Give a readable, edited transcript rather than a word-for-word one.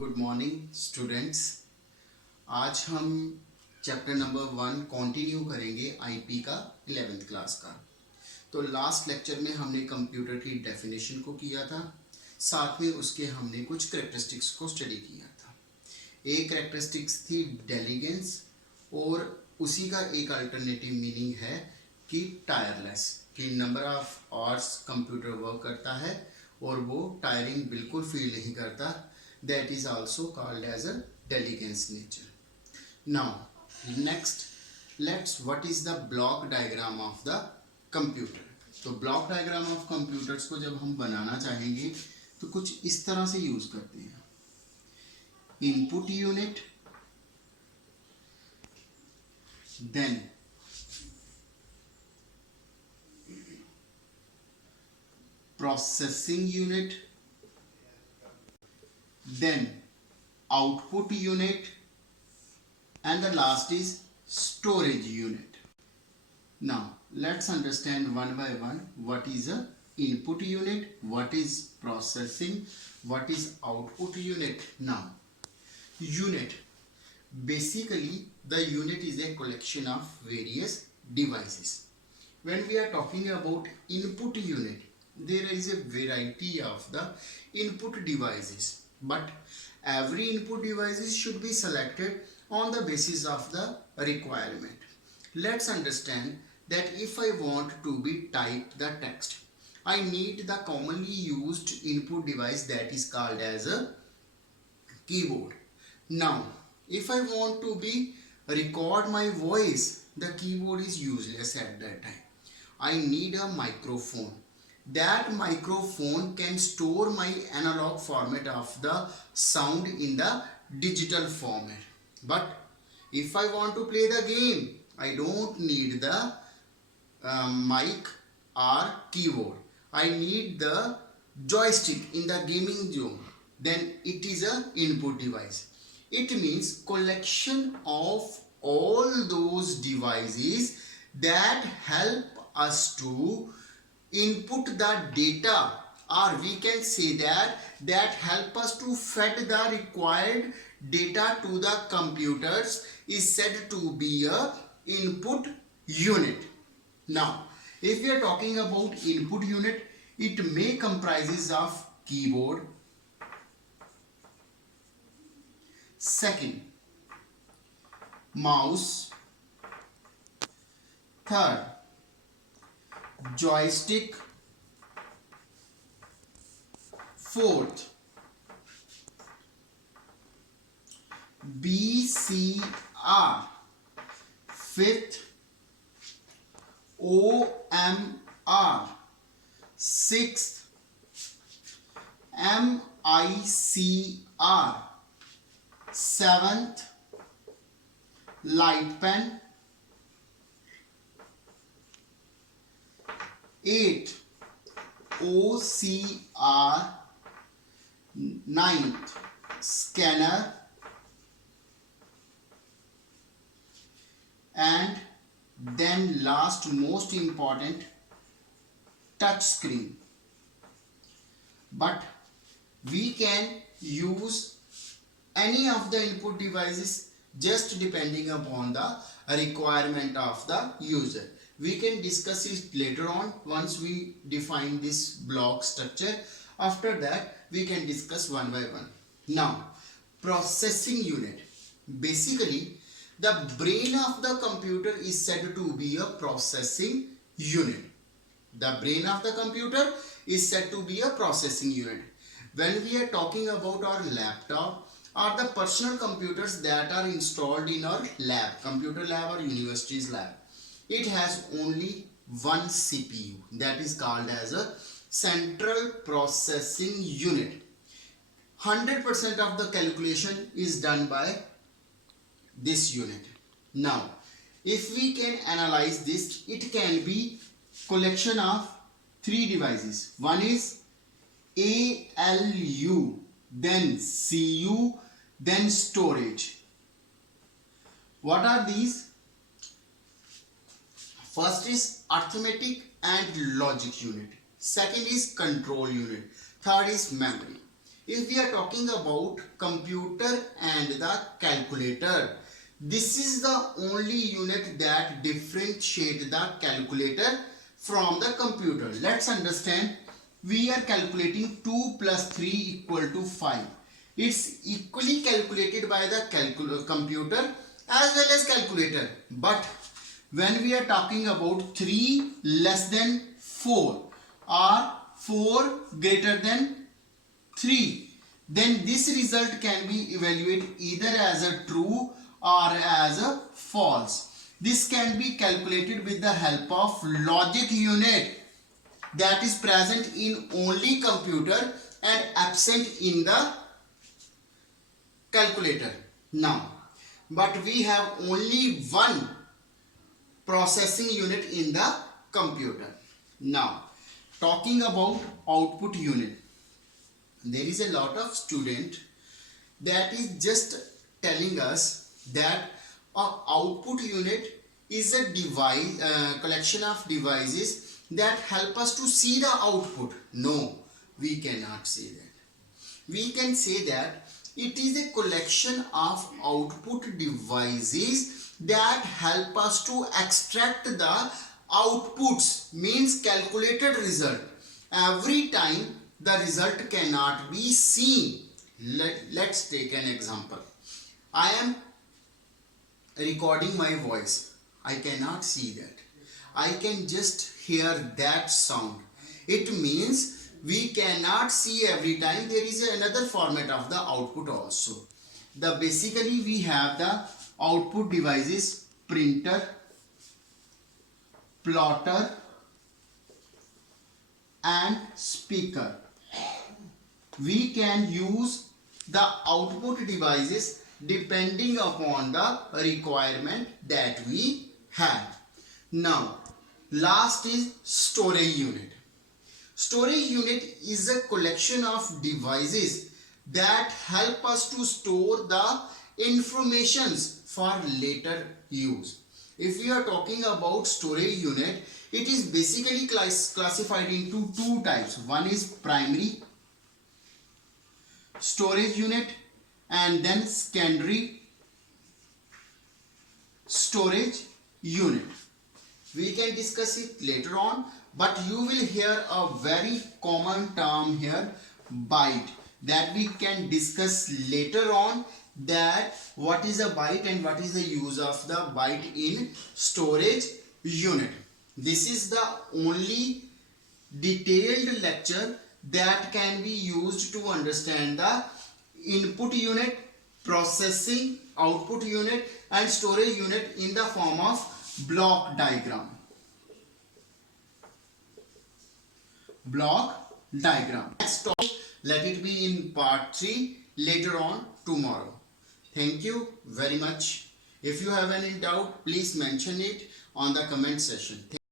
Good morning students. आज हम chapter number 1 continue करेंगे आईपी का 11th क्लास का। तो लास्ट लेक्चर में हमने कंप्यूटर की डेफिनेशन को किया था, साथ में उसके हमने कुछ करेक्टरिस्टिक्स को स्टडी किया था। एक करेक्टरिस्टिक्स थी डेलीगेंस और उसी का एक अल्टरनेटिव मीनिंग है कि टायरलेस, कि number of hours computer work करता है और वो टायरिंग बिल्कुल फील नहीं करता। That is also called as a delegance nature. Now next, what is the block diagram of the computer? तो ब्लॉक डायग्राम ऑफ कंप्यूटर्स को जब हम बनाना चाहेंगे तो कुछ इस तरह से यूज करते हैं। Input unit, then processing unit, then output unit, and the last is storage unit. Now let's understand one by one what is a input unit, what is processing, what is output unit. Now unit, basically the unit is a collection of various devices. When we are talking about input unit, there is a variety of the input devices, but every input devices should be selected on the basis of the requirement. Let's understand that if I want to be type the text, I need the commonly used input device that is called as a keyboard. Now if I want to be record my voice, the keyboard is useless at that time. I need a microphone. That microphone can store my analog format of the sound in the digital format. But if I want to play the game, I don't need the mic or keyboard. I need the joystick in the gaming zone. Then it is a input device. It means collection of all those devices that help us to input the data, or we can say that help us to fed the required data to the computers is said to be a input unit. Now if we are talking about input unit, it may comprises of keyboard, second mouse, third joystick, fourth BCR, fifth OMR, sixth MICR, seventh light pen, 8 OCR, 9th scanner, and then last most important, touch screen. But we can use any of the input devices just depending upon the requirement of the user. We can discuss it later on once we define this block structure. After that we can discuss one by one. Now processing unit, basically the brain of the computer is said to be a processing unit. The brain of the computer is said to be a processing unit. When we are talking about our laptop or the personal computers that are installed in our lab, computer lab or university's lab, it has only one CPU, that is called as a central processing unit. 100% of the calculation is done by this unit. Now if we can analyze this, it can be collection of three devices. One is ALU, then CU, then storage. What are these? First is arithmetic and logic unit, second is control unit, third is memory. if we are talking about computer and the calculator, this is the only unit that differentiate the calculator from the computer. Let's understand. We are calculating 2 plus 3 equal to 5. It's equally calculated by the computer as well as calculator. But when we are talking about 3 less than 4 or 4 greater than 3, then this result can be evaluated either as a true or as a false. This can be calculated with the help of logic unit that is present in only computer and absent in the calculator. Now, but we have only one processing unit in the computer. Now, talking about output unit, there is a lot of student that is just telling us that our output unit is a device, collection of devices that help us to see the output. No, we cannot say that. We can say that it is a collection of output devices that help us to extract the outputs, means calculated result. Every time the result cannot be seen. Let's take an example. I am recording my voice. I cannot see that. I can just hear that sound. It means we cannot see every time. There is another format of the output also. Basically we have the output devices: printer, plotter and speaker. We can use the output devices depending upon the requirement that we have. Now, last is storage unit. Storage unit is a collection of devices that help us to store the informations for later use. If we are talking about storage unit, it is basically classified into two types. One is primary storage unit and then secondary storage unit. We can discuss it later on, but you will hear a very common term here, byte, that we can discuss later on, that what is a byte and what is the use of the byte in storage unit. This is the only detailed lecture that can be used to understand the input unit, processing, output unit and storage unit in the form of block diagram. Block diagram. Next topic, let it be in part 3 later on tomorrow. Thank you very much. If you have any doubt, please mention it on the comment section.